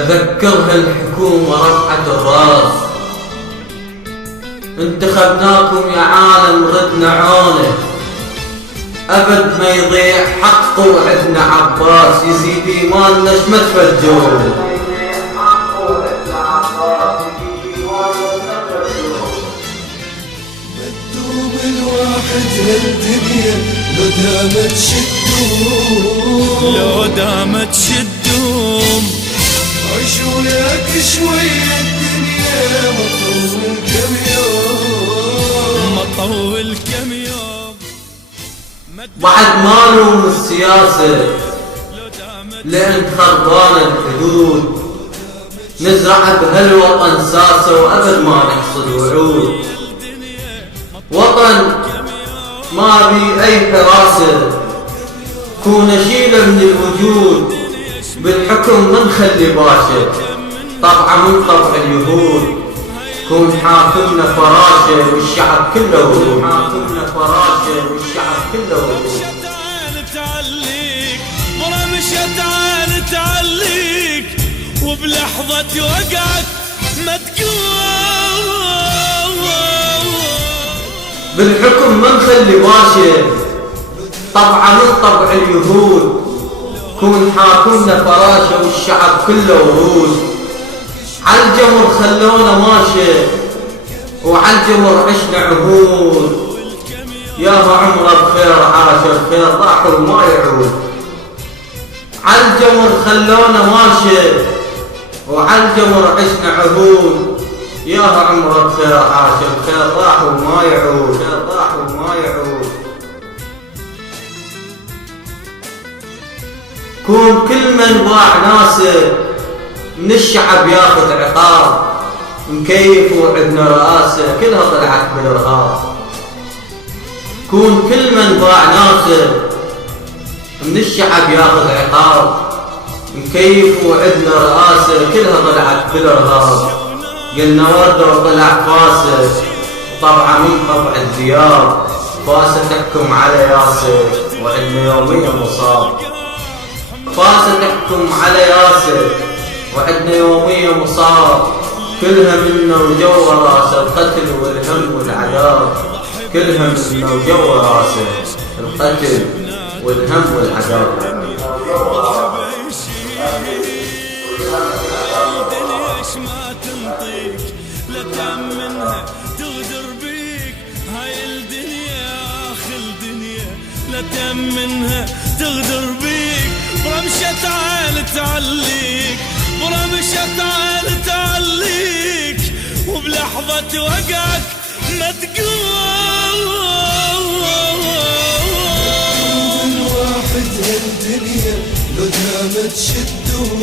أذكرها الحكومة رفعت الراس، انتخبناكم يا عالم ردنا عونه، أبد ما يضيع حقه وعدنا عباس، يزيد إيماننا شما تفجرون. مكتوب الواحد هالدنيا لو دامت شدوم، لو دامت شدوم عيش وياك شوية الدنيا مطول كم يوم، مطول كم يوم. بعد ما نلوم السياسة لأن خربانة الحدود، نزرع بهالوطن ساسة وأبد ما نحصد وعود. وطن ما بي أي حراسة، كون أشيله من الوجود، بالحكم ما نخلي باشا طبعا من طبع اليهود. كون حاكمنا فراشة والشعب كله ورود، حاكمنا فراشة والشعب كله ورود. تعليك برمشة تعال تعليك، وبلحظة وقعت ما تقوم. بالحكم ما نخلي باشا طبعا من طبع اليهود. كون حاكمنا فراشة والشعب كله ورود. عالجمر خلونا ماشي وعالجمر عشنا عهود، ياها عمره بخير عاشر خير راح وما يعود. عالجمر خلونا ماشي وعالجمر عشنا عهود، ياها عمره بخير عاشر خير راح وما يعود، خير راح وما يعود. كون كل من باع ناسه من الشعب ياخذ عقاب، مكيف وعدنا رئاسة كلها طلعت بالإرهاب. كون كل من باع ناسه من الشعب ياخذ عقاب، مكيف وعدنا رئاسة كلها طلعت بالإرهاب. قلنا وردة وطلع فاسد، وطبعا من طبع الديار فاسد تحكم على ياسر وعدنا يوميا مصاب. فاسد تحكم على ياسر وعدنا يوميا مصاب، كلها منا وجوا راسه القتل والهم والعذاب، كلها منا وجوا راسه القتل والهم والعذاب. ليش ما تنطيك لتم منها تغدر بيك، هاي الدنيا اخر الدنيا لتم منها تغدر بيك. برمشة تعال تعليك، برمشة تعال تعليك، وبلحظة وقعك ما تقوم. الواحد هالدنيا لو دامت شدوم،